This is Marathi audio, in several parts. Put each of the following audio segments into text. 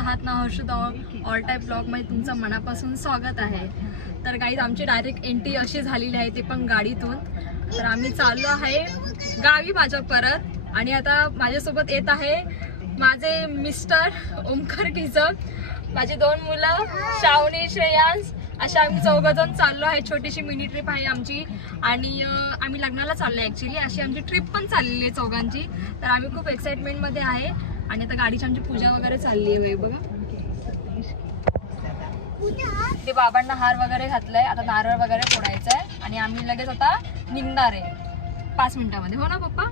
आहात ना हर्षद ऑल टाईप ब्लॉग मध्ये तुमचं मनापासून स्वागत आहे। तर गाईज आमची डायरेक्ट एंट्री अशी झालेली आहे ते पण गाडीतून। तर आम्ही चाललो आहे गावी माझ्या परत आणि आता माझ्यासोबत येत आहे माझे मिस्टर ओमकार गिजक, माझी 2 मुलं श्रावणी श्रेयांश, अशा आम्ही 4 जण चाललो आहे। छोटीशी मिनी ट्रिप आहे आमची आणि आम्ही लग्नाला चाललो ॲक्च्युली, अशी आमची ट्रिप पण चाललेली आहे 4घांची। तर आम्ही खूप एक्साइटमेंट मध्ये आहे आणि आता गाडीची आमची पूजा वगैरे चालली आहे बघा। ते बाबांना हार वगैरे घातलाय, आता नारळ वगैरे फोडायचा आहे आणि आम्ही लगेच आता निघणार आहे 5 मिनिटांमध्ये, हो ना पप्पा?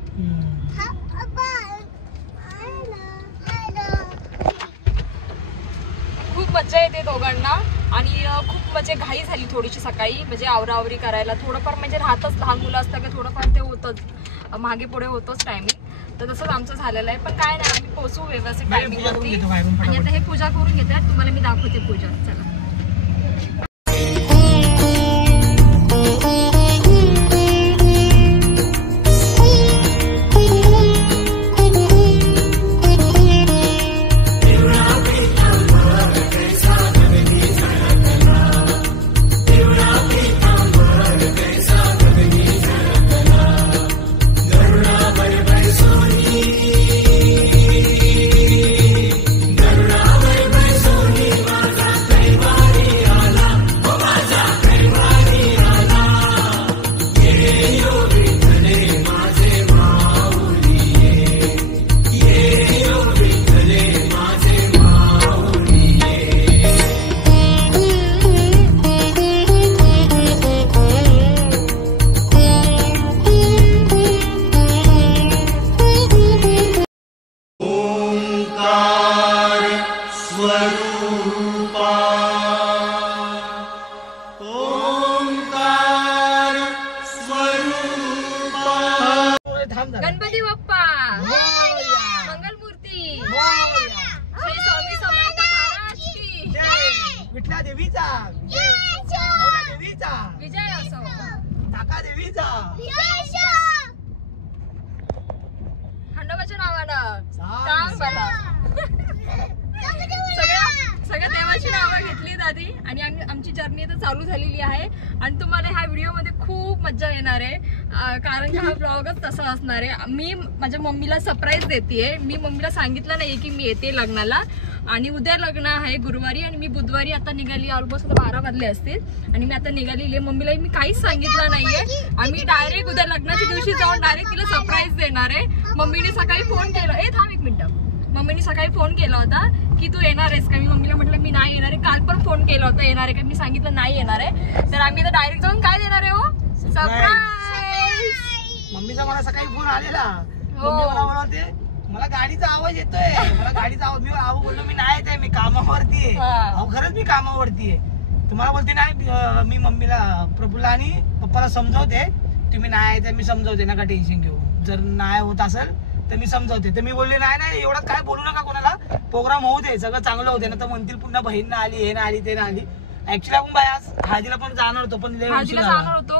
खूप मजा येते दोघांना आणि खूप म्हणजे घाई झाली थोडीशी सकाळी, म्हणजे आवरावरी करायला थोडंफार म्हणजे राहतच, लहान मुलं असतं की थोडंफार ते होतंच, मागे पुढे होतोच टायमिंग। तर तसंच आमचं झालेलं आहे, पण काय नाही आम्ही पोहोचू व्यवस्थित टायमिंगवरती। आणि आता हे पूजा करून घेतात, तुम्हाला मी दाखवते पूजा। चला गणपती बाप्पा मंगलमूर्ती श्री स्वामी समर्थ महाराज की विठला देवीचा विजय असो, काका देवीचा खंडोबाच्या नावानं सांग मला। सगळ्या देवाची नावं घेतली दादी आणि आमची जर्नी आता चालू झालेली आहे आणि तुम्हाला ह्या व्हिडिओ मध्ये खूप मजा येणार आहे, कारण की हा ब्लॉगच तसा असणार आहे। मी माझ्या मम्मीला सरप्राईज देतेय, मी मम्मीला सांगितलं नाही की मी येते लग्नाला आणि उद्या लग्न आहे गुरुवारी आणि मी बुधवारी आता निघाली, ऑलमोस्ट 12 वाजले असतील आणि मी आता निघालेली। मम्मीला मी काहीच सांगितलं नाहीये, आम्ही डायरेक्ट उद्या लग्नाच्या दिवशी जाऊन डायरेक्ट तिला सरप्राईज देणार आहे। मम्मीने सकाळी फोन केला, थांब 1 मिनिट, मम्मीने सकाळी फोन केला होता की तू येणार आहेस का? मी मम्मीला म्हटलं मी नाही येणार आहे। काल पण फोन केला होता येणार आहे का, मी सांगितलं नाही येणार आहे। तर आम्ही तर डायरेक्ट जाऊन काय देणार आहे हो, सरप्राईज। मम्मीचा मला सकाळी फोन आलेला, मम्मी मला बोलते मला गाडीचा आवाज येतोय, मला गाडीचा आवाज, मी आहो बोललो मी नाही येते, मी कामावरती आहे। अहो खरंच मी कामावरती आहे। तुम्हाला बोलते नाही, मी मम्मीला प्रभूला आणि पप्पाला समजवते, तुम्ही नाही येते मी समजवते, नका टेन्शन घेऊ, जर नाही होत असेल तर मी समजवते। तर मी बोलले नाही एवढं काय बोलू नका कोणाला, प्रोग्राम होऊ दे, सगळं चांगलं होते ना, तर म्हणतील पुन्हा बहीण ना आली, हे ना आली, ते ना आली। ऍक्च्युली आपण बाय आज हळदीला पण जाणार होतो, पण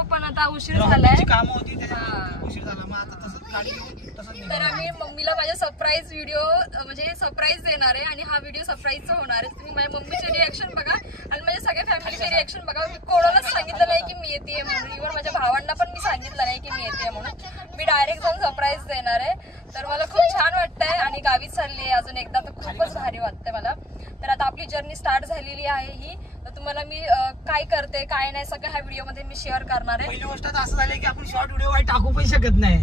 पण आता उशीर झालाय, काम होती त्याच्यामुळे उशीर झाला। मग आता तसंच गाडी घेऊन तसंच। तर आम्ही मम्मीला माझ्या सरप्राईज व्हिडिओ म्हणजे सरप्राईज देणार आहे आणि हा व्हिडिओ सरप्राईजचा होणार आहे। तुम्ही माझ्या मम्मीचे रिएक्शन बघा आणि माझ्या सगळ्या फॅमिलीचे रिएक्शन बघा। मी कोणालाच सांगितलं नाही की मी येते म्हणून, इव्हन माझ्या भावांना पण मी सांगितलं नाही की मी येते म्हणून, मी डायरेक्ट जाऊन सरप्राईज देणार आहे। तर मला खूप छान वाटतंय आणि गावी चालली आहे अजून एकदा, तर खूपच भारी वाटतंय मला। तर आता आपली जर्नी स्टार्ट झालेली आहे ही, तर तुम्हाला मी काय करते काय नाही सगळं ह्या व्हिडिओ मध्ये मी शेअर करणार आहे। पहिली गोष्ट असं झालं की आपण शॉर्ट व्हिडिओ काही टाकू पण शकत नाही,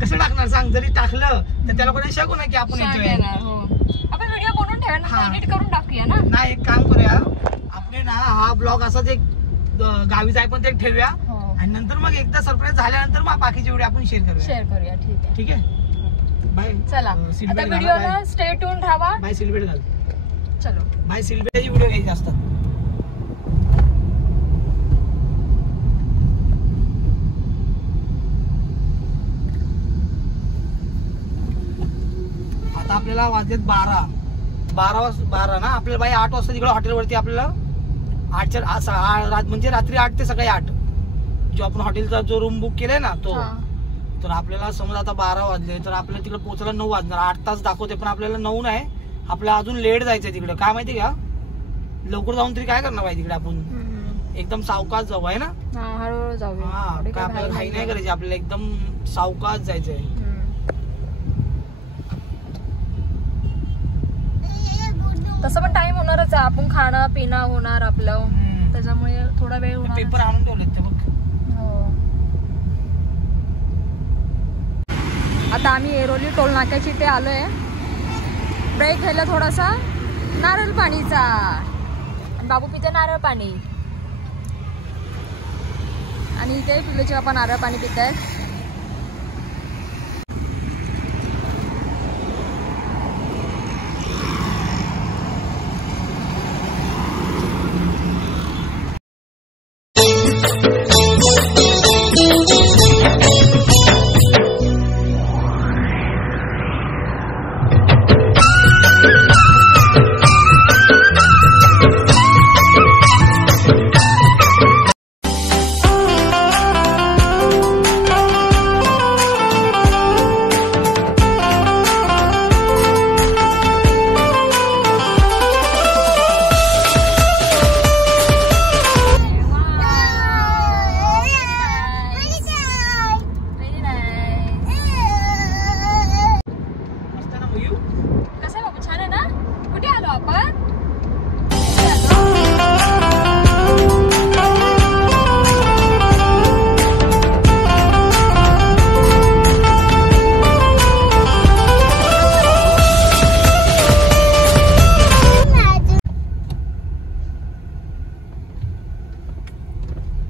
कसं टाकणार सांग? जरी टाकलं तर त्याला कोणी शकू ना की आपण आपण व्हिडिओ बनवून ठेवा ना, एडिट करून टाकूया ना। नाही एक काम करूया आपण ना, हा ब्लॉग असाच एक गावी जाय पण ते ठेवूया आणि नंतर मग एकदा सरप्राईज झाल्यानंतर मग बाकीचे व्हिडिओ आपण शेअर करूया। ठीक आहे बाय। चला आता व्हिडिओला स्टे ट्यून राहा, बाय सीट घाल, चलो बाय सीट व्हिडिओ घ्यायचे असतात। आता आपल्याला वाजलेत 12 ना, आपल्याला बाई 8 वाजता तिकडे हॉटेलवरती आपल्याला 8च्या म्हणजे रात्री 8 ते सकाळी 8 जो आपण हॉटेलचा जो रूम बुक केलाय ना तो, तर आपल्याला समजा आता 12 वाजले तर आपल्याला तिकडे पोहोचायला 9 वाजणार, 8 तास दाखवते पण आपल्याला 9 नाही आपला अजून लेट जायचंय तिकडे. काय माहिती का, लवकर जाऊन तरी काय करणार पाहिजे तिकडे आपण. एकदम सावकाश जाऊ आहे ना. हळूहळू जाऊया. हा, काय आपल्याला घाई नाही करायची, आपल्याला एकदम सावकाश जायचंय. तसं पण टाइम होणारच आहे. आपण खाणं पिणं होणार आपलं, त्याच्यामुळे थोडा वेळ होणार. पेपर आणून ठेवलेत ते बघ. आता आम्ही एरोली टोल नाक्याची इथे आलोय. ब्रेक घ्यायला थोडासा नारळ पाणीचा. बाबू पिते नारळ पाणी आणि इथे पिल्लूचे बाबा नारळ पाणी पित आहेत.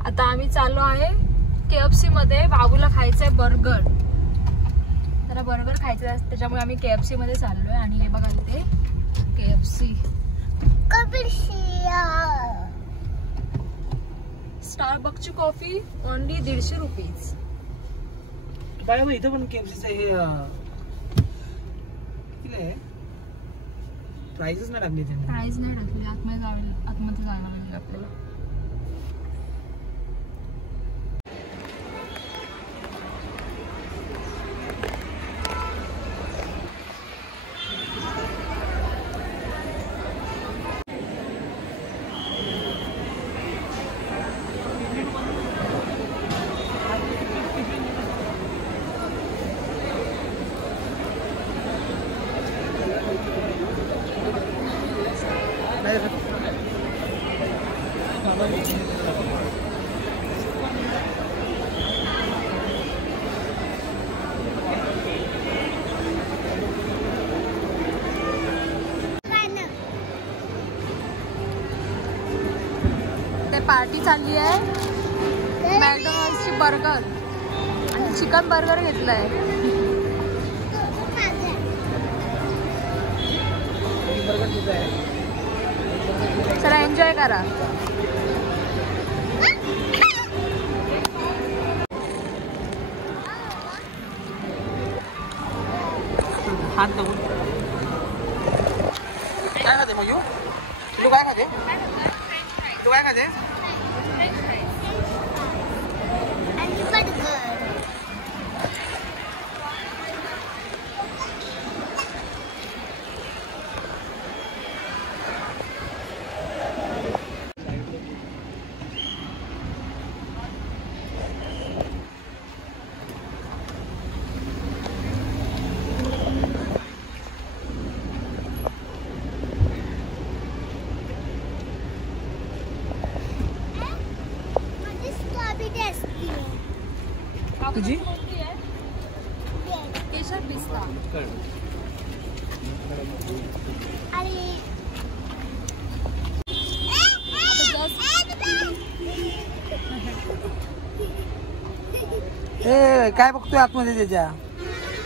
आता आम्ही चाललो आहे KFC मध्ये. बाबूला खायचंय बर्गर. त्याला बर्गर खायचं आहे, त्याच्यामुळे आम्ही KFC मध्ये चाललोय. आणि हे बघा इथे KFC स्टारबक्सची कॉफी ओनली 150 रुपीज. बाळा इथं पण KFCचं हे किती आहे, प्राइसच नाही टाकली त्यांनी. प्राइस नाही टाकली. आतमध्ये जायला लागेल आपल्याला. पार्टी चालली आहे. मॅकडॉनल्ड्सची बर्गर आणि चिकन बर्गर घेतलाय. चला एन्जॉय करा. हात धुवून काय खाते मग? तू काय खाते? तू काय खाते? तुझी केशर पिस्ता. काय बघतोय आतमध्ये त्याच्या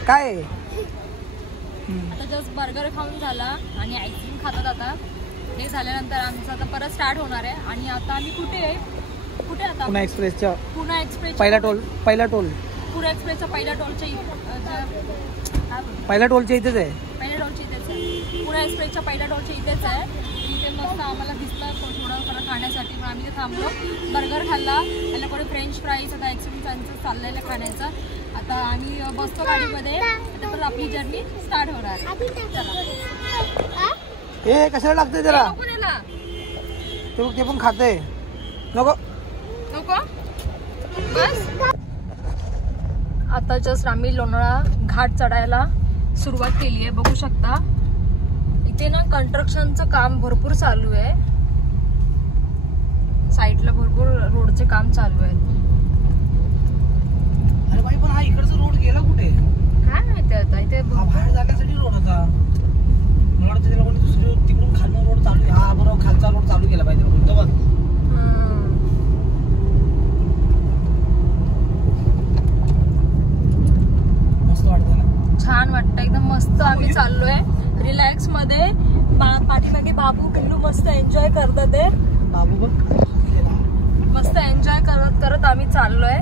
काय? आता जस्ट बर्गर खाऊन झाला आणि आईस्क्रीम खातात. आता ते झाल्यानंतर आमचं आता परत स्टार्ट होणार आहे. आणि आता आम्ही कुठे आहे? कुठे आता? पुणे एक्सप्रेसच्या पुणे एक्सप्रेस पहिला टोल पुणे एक्सप्रेसच्या पहिल्या टोलच्या पहिल्या टोलच्या इथेच आहे. पहिल्या टोलच्या इथेच आहे. पुणे एक्सप्रेसच्या पहिल्या टोलच्या इथेच आहे. इथे मस्त आम्हाला दिसलं थोडं खाण्यासाठी, मग आम्ही ते थांबलो. बर्गर खाल्ला. त्याला कोणी फ्रेंच फ्राईज, आता ॲक्च्युली त्यांचं चाललेलं खाण्याचं. आता आम्ही बसतो गाडीमध्ये. आता परत आपली जर्नी स्टार्ट होणार. चला. हे कशाला लागतंय त्याला? नको त्याला. ते पण खाते. नको नको बस. आता जस्ट आम्ही लोणावळा घाट चढायला सुरुवात केली आहे. बघू शकता इथे ना कंस्ट्रक्शनचं काम भरपूर चालू आहे. साईडला भरपूर रोडचे काम चालू आहे. अरे बाई पण हा इकडचा रोड गेला कुठे? काय माहिती आता इथे बाहेर जाण्यासाठी रोड होता. मला वाटतं त्याला कोणी दुसरी तिकडून खालून रोड चालू. हा बरोबर खालचा रोड चालू केला पाहिजे कोणतं बघ. मस्त वाटतं ना. छान वाटतं एकदम मस्त. आम्ही चाललोय रिलॅक्स मध्ये. पाठीमागे बाबू पिल्लू मस्त एन्जॉय करतात आहे. बाबू बघ मस्त एन्जॉय करत करत आम्ही चाललोय.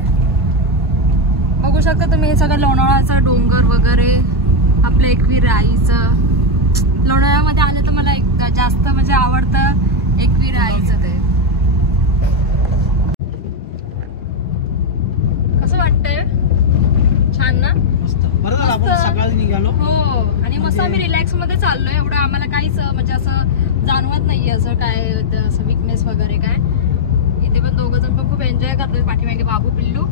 बघू शकता तुम्ही हे सगळं लोणावळ्याचं डोंगर वगैरे आपलं एकवीर आईचं. लोणावळ्यामध्ये आलं तर मला जास्त म्हणजे आवडतं एकवीर आईचं. ते कसं वाटतंय? छान ना. मस्त. बरं झालं आपण सकाळी निघालो. हो आणि मस्त आम्ही रिलॅक्स मध्ये चाललोय. एवढं आम्हाला काहीच म्हणजे असं जाणवत नाहीये असं काय असं विकनेस वगैरे काय. इथे पण दोघं जण पण खूप एन्जॉय करतात पाठीमागे बाबू पिल्लू.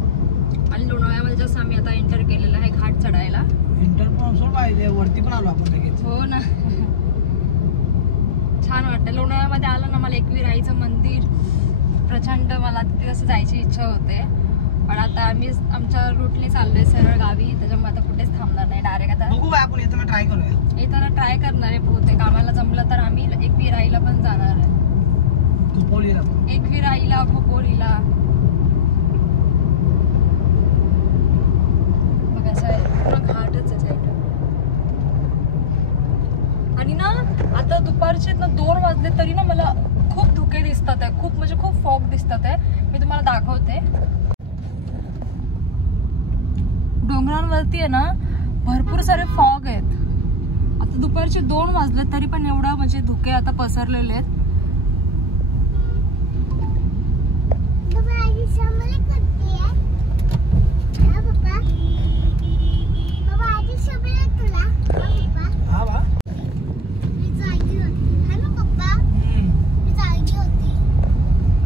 आणि लोणावळ्यामध्ये जसं आम्ही आता एंटर केलेलं आहे घाट चढायला. एंटर पण सोड पाहिजे वरती पण आलो आपण लगेच. हो ना. छान वाटतं. लोणावळ्यामध्ये आलं ना मला एकवीर आईचं मंदिर प्रचंड मला तिथे असं जायची इच्छा होते. पण आता आम्ही आमच्या रूटने चाललोय सरळ गावी. त्याच्यामुळे आता कुठेच थांबणार नाही. डायरेक्ट आता बघू बाय आपण येताना ट्राय करूया. येताना ट्राय करणार आहे बहुतेक. आम्हाला जमलं तर आम्ही एकवीर आईला पण जाणार आहे. खोपोलीला एकवीर आईला खोपोलीला घाटच आहे. आणि ना आता दुपारचे ना 2 वाजले तरी ना मला खूप धुके दिसतात आहे. खूप म्हणजे खूप फॉग दिसतात आहे. मी तुम्हाला दाखवते. डोंगरांवरती आहे ना भरपूर सारे फॉग आहेत. आता दुपारचे 2 वाजले तरी पण एवढा म्हणजे धुके आता पसरलेले आहेत.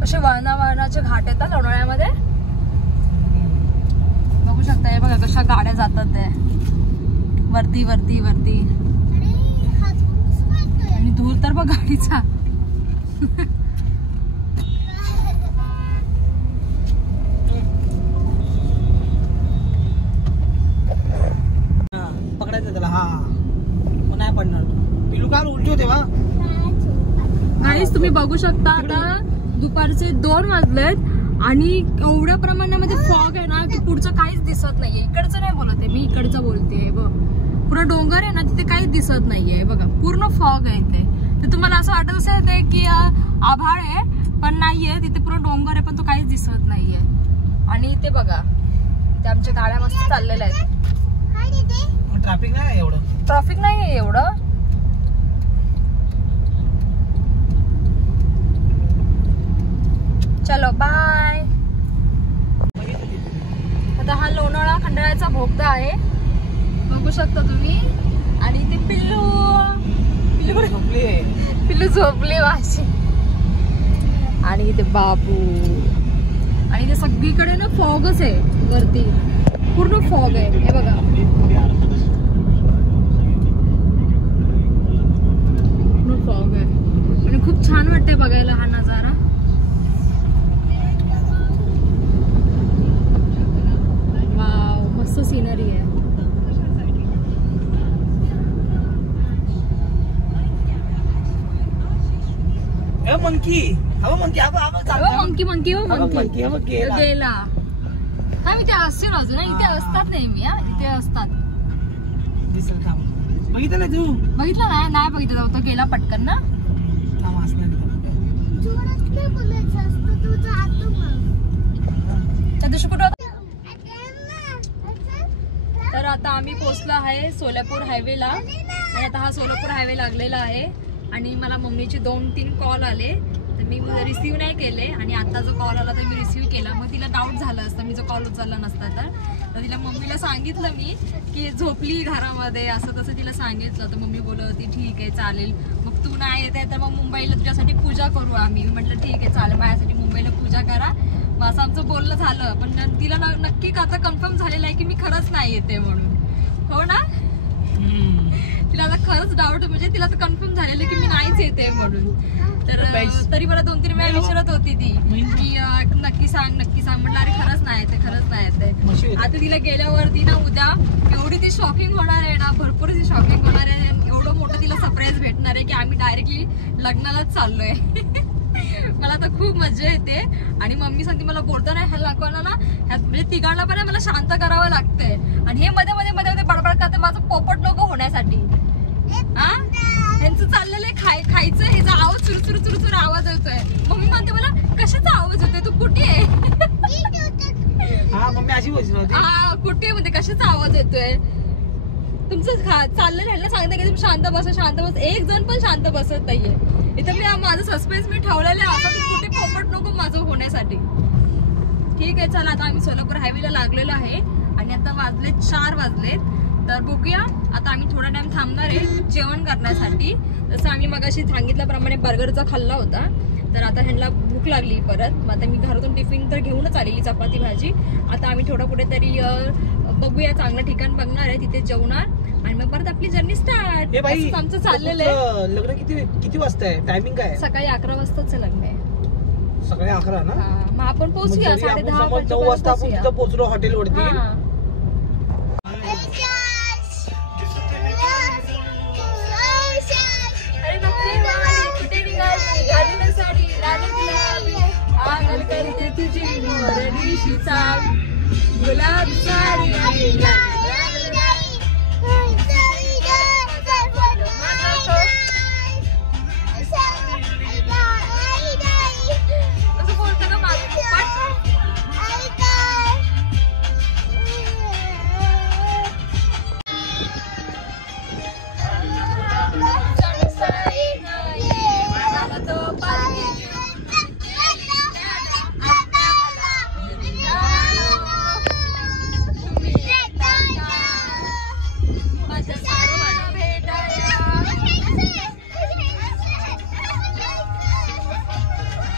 कसे वाहनाचे घाट येतात लोणावळ्यामध्ये. बघू शकता हे बघा कशा गाड्या जातात ते वरती वरती वरती. आणि धूर तर बघ गाडीचा. पकडायचं त्याला. हा मग नाही पडणार. पिलू काल उलटी होते वा. गाईस तुम्ही बघू शकता आता दुपारचे 2 वाजलेत आणि एवढ्या प्रमाणामध्ये फॉग आहे ना की पुढचं काहीच दिसत नाहीये. इकडचं नाही बोलत आहे मी, इकडचं बोलतेय. बघ पुरा डोंगर आहे ना तिथे काहीच दिसत नाहीये. बघा पूर्ण फॉग आहे इथे. तर तुम्हाला असं वाटत असेल की आभाळ आहे पण नाहीये. तिथे पूर्ण डोंगर आहे पण तो काहीच दिसत नाहीये. आणि इथे बघा इथे आमच्या गाड्या मस्त चाललेल्या आहेत. ट्रॅफिक नाही एवढं. ट्रॅफिक नाहीये एवढं. चलो बाय. आता हा लोणावळा खंडाळ्याचा बोगदा आहे. बघू शकता तुम्ही. आणि ते पिल्लू झोपले वाशी. आणि इथे बाबू. आणि ते सगळीकडे ना फॉगच आहे वरती. पूर्ण फॉग आहे हे बघा. पूर्ण फॉग आहे आणि खूप छान वाटतंय बघायला हा नजारा. वाव मस्त सीनरी आहे. मंकी मंकी मंकी हो मंकी गेला. हा मी ते असतील अजून इथे असतात नेहमी. इथे असतात. बघितलं नाही तू? बघितलं नाही. नाही बघितलं होतं. गेला पटकन ना. त्या दिवशी कुठं. तर आता आम्ही पोहोचलो आहे सोलापूर हायवेला. आणि आता हा सोलापूर हायवे लागलेला आहे. आणि मला मम्मीचे 2-3 कॉल आले तर मी रिसीव्ह नाही केले आणि आता जो कॉल आला तर मी रिसीव्ह केला. मग तिला डाऊट झालं असतं मी जो कॉल उचलला नसता तर तिला मम्मीला सांगितलं मी की झोपली घरामध्ये असं तसं तिला सांगितलं. तर मम्मी बोलत होती ठीक आहे चालेल, मग तू नाही येते तर मग मुंबईला तुझ्यासाठी पूजा करू आम्ही. मी म्हटलं ठीक आहे चालेल, माझ्यासाठी मुंबईला पूजा करा. मग असं आमचं बोलणं झालं. पण तिला नक्की आता कन्फर्म झालेलं आहे की मी खरंच नाही येते म्हणून. हो ना, तिला आता खरंच डाऊट म्हणजे तिला तर कन्फर्म झालेलं की मी नाहीच येते म्हणून. तर तरी मला 2-3 वेळा विचारत होती ती की नक्की सांग नक्की सांग. म्हटलं अरे खरंच नाही येते खरंच नाही येते. आता तिला गेल्यावरती ना उद्या एवढी ती शॉकिंग होणार आहे ना, भरपूर ती शॉकिंग होणार आहे. एवढं मोठं तिला सरप्राईज भेटणार आहे की आम्ही डायरेक्टली लग्नालाच चाललोय. मला तर खूप मजा येते. आणि मम्मी सांगते मला बोलताना ह्या लोकांना ना म्हणजे तिघांना पण मला शांत करावं लागतंय. आणि हे मध्ये मध्ये मध्ये मध्ये बडबड करते माझं पोपट नको होण्यासाठी. हा यांचं चाललेलं आहे खायचं, ह्याचा आवाज चुरचुर आवाज येतोय. मम्मी म्हणते मला कशाचा आवाज येतोय, तू कुठे आहे? कुठे म्हणजे कशाचा आवाज येतोय तुमचं चाललेलं ह्याला सांगते की तुम्ही शांत बस. एक जण पण शांत बसत नाहीये इथं. मी माझं सस्पेन्स मी ठेवलेलं आहे आता कुठे पोपट नको माझं होण्यासाठी. ठीक आहे चला, आता आम्ही सोलापूर हायवेला लागलेलो आहे आणि आता वाजलेत 4 वाजलेत. तर बघूया आता आम्ही थोडा टाइम थांबणार आहे जेवण करण्यासाठी. जसं आम्ही मगाशी सांगितल्याप्रमाणे बर्गरचा खाल्ला होता. तर आता ह्यांना भूक लागली परत. मग आता मी घरातून टिफिन तर घेऊनच आलेली चपाती भाजी. आता आम्ही थोडं कुठेतरी बघूया चांगलं ठिकाण बघणार आहे, तिथे जेवणार आणि मग परत आपली जर्नी स्टार्ट. आमचं चाललेलं आहे. लग्न किती वाजता आहे, टायमिंग काय? सकाळी 11 वाजताच लग्न आहे. सकाळी 11 ना? मग आपण पोहोचूया 10:30 वाजता आपण तिथं पोहोचलो हॉटेल वरती. तुझी मोरनीशी चाल गुलाब साडी कसं बोलतं का माझं पोपट.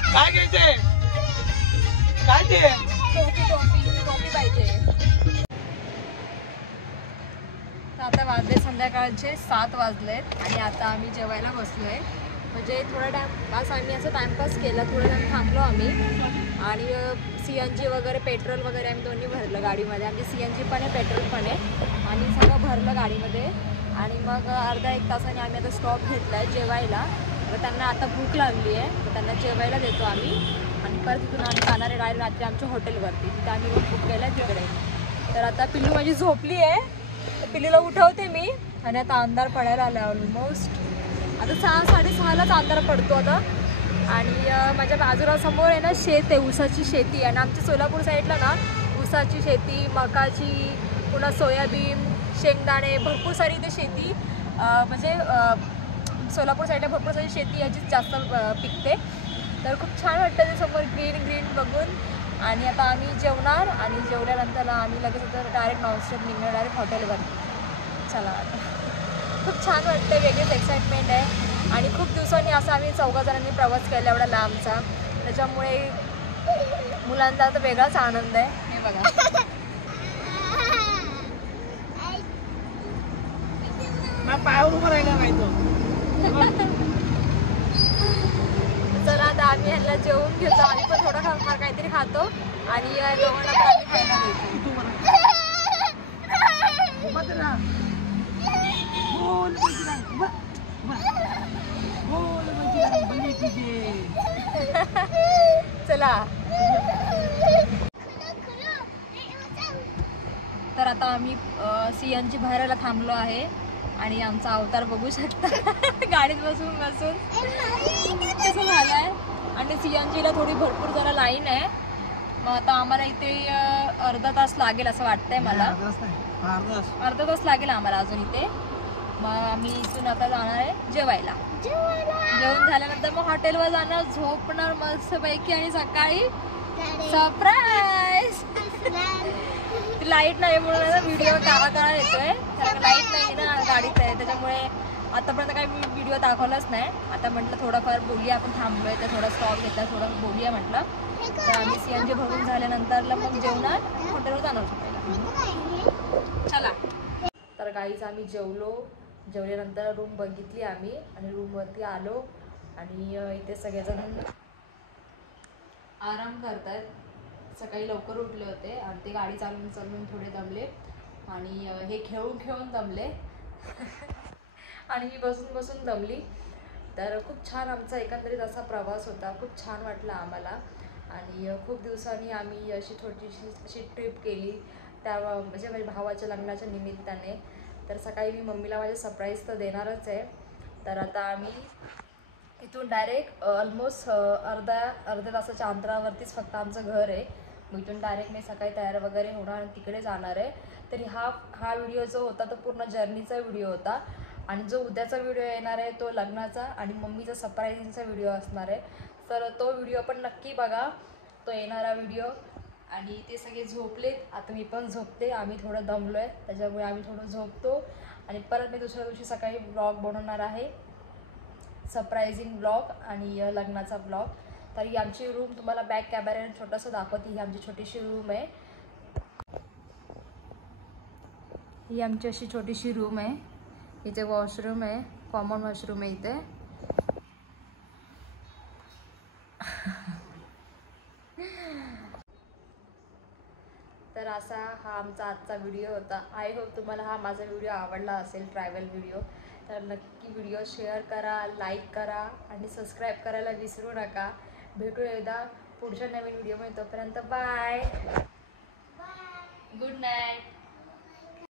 काय घ्यायचंय, काय ते टोपी पाहिजे. आता वाजले संध्याकाळचे 7 वाजलेत आणि आता आम्ही जेवायला बसलोय. म्हणजे थोडा टाइम असं आम्ही असं टाइमपास केला, थोडा टाइम थांबलो आम्ही. आणि CNG वगैरे पेट्रोल वगैरे आम्ही दोन्ही भरलं गाडीमध्ये. आमची CNG पण आहे पेट्रोल पण आहे आणि सगळं भरलं गाडीमध्ये. आणि मग अर्धा 1 तासाने आम्ही आता स्टॉप घेतला आहे जेवायला. तर त्यांना आता भूक लागली आहे तर त्यांना जेवायला देतो आम्ही आणि परत तिथून आम्ही जाणार आहे डायरेक्ट रात्री आमच्या हॉटेलवरती. तिथे आम्ही रूम बुक केला आहे तिकडे. तर आता पिल्लू माझी झोपली आहे तर पिल्लूला उठवते मी. आणि आता अंधार पडायला आला ऑलमोस्ट. आता 6-6:30लाच अंधार पडतो आता. आणि माझ्या बाजूला समोर आहे ना शेत आहे, ऊसाची शेती. आणि आमच्या सोलापूर साईडला ना ऊसाची शेती, मकाची, पुन्हा सोयाबीन, शेंगदाणे भरपूर सारी इथे शेती म्हणजे सोलापूर साईडला भरपूर सारी शेती याचीच जास्त पिकते. तर खूप छान वाटतं ते समोर ग्रीन बघून. आणि आता आम्ही जेवणार आणि जेवल्यानंतर आम्ही लगेच आता डायरेक्ट नॉनस्टॉप निघणार डायरेक्ट हॉटेलवर. चला आता खूप छान वाटतं, वेगळीच एक्साइटमेंट आहे. आणि खूप दिवसांनी असं आम्ही 4 जणांनी प्रवास केला एवढा लांबचा. त्याच्यामुळे मुलांचा आता वेगळाच आनंद आहे. हे बघा पायावर उभं राहिला नाही तो. चला आता आम्ही ह्यांना जेवून घेतो. आम्ही पण थोडं काहीतरी खातो आणि दोघांना पण आम्ही खायला देतो. चला तर आता आम्ही CNG भरायला थांबलो आहे आणि आमचा अवतार बघू शकता गाडीत बसून कसं झालंय. आणि CNGला थोडी भरपूर जरा लाईन आहे. मग आता आम्हाला इथे अर्धा तास लागेल असं वाटतंय मला. अर्धा तास लागेल आम्हाला अजून इथे. मग आम्ही इथून आता जाणार आहे जेवायला. जेवण झाल्यानंतर मग हॉटेलवर जाणार, झोपणार मस्तपैकी आणि सकाळी सरप्राईज. लाईट नाही म्हणून व्हिडिओ काढा येतोय, लाईट नाही ना गाडीत आहे त्याच्यामुळे आतापर्यंत काही मी व्हिडिओ दाखवलाच नाही. आता म्हटलं थोडंफार बोलूया, आपण थांबलोय तर थोडा स्टॉप घेतला, थोडं बोलूया म्हटलं. तर आम्ही CNG भरून झाल्यानंतरला मग जेवणार, हॉटेलवर जाणार झोपायला. चला. तर गाईज आम्ही जेवल्यानंतर रूम बघितली आम्ही आणि रूमवरती आलो आणि इथे सगळेजण आराम करतात. सकाळी लवकर उठले होते आणि ते गाडी चालवून थोडे दमले आणि हे खेळून दमले आणि मी बसून दमली. तर खूप छान आमचा एकंदरीत असा प्रवास होता, खूप छान वाटला आम्हाला. आणि खूप दिवसांनी आम्ही अशी छोटीशी अशी ट्रिप केली, त्या म्हणजे माझ्या भावाच्या लग्नाच्या निमित्ताने. तर सकाळी मी मम्मीला माझे सरप्राईज तर देणारच आहे. तर आता आम्ही इथून डायरेक्ट ऑलमोस्ट अर्ध्या तासाच्या अंतरावरतीच फक्त आमचं घर आहे. मग इथून डायरेक्ट मी सकाळी तयार वगैरे होणार आणि तिकडे जाणार आहे. तरी हा व्हिडिओ जो होता तो पूर्ण जर्नीचा व्हिडिओ होता आणि जो उद्याचा व्हिडिओ येणार आहे तो लग्नाचा आणि मम्मीचा सरप्रायझिंगचा व्हिडिओ असणार आहे. तर तो व्हिडिओ पण नक्की बघा, तो येणारा व्हिडिओ. आणि ते सगळे झोपलेत, आता मी पण झोपते. आम्ही थोडं दमलो आहे त्याच्यामुळे आम्ही थोडं झोपतो आणि परत मी दुसऱ्या दिवशी सकाळी ब्लॉग बनवणार आहे, सरप्रायझिंग ब्लॉग आणि लग्नाचा ब्लॉग. तर ही आमची रूम तुम्हाला बॅक कॅमेऱ्याने छोटंसं दाखवते. ही आमची छोटीशी रूम आहे, ही आमची अशी छोटीशी रूम आहे. इथे वॉशरूम आहे, कॉमन वॉशरूम आहे इथे. तर असा हा आमचा आजचा व्हिडिओ होता. आय होप तुम्हाला हा माझा व्हिडिओ आवडला असेल, ट्रॅव्हल व्हिडिओ. तर नक्की व्हिडिओ शेअर करा, लाईक करा आणि सबस्क्राईब करायला विसरू नका. भेटू एकदा पुढच्या नवीन व्हिडिओमध्ये. तोपर्यंत बाय, गुड नाईट.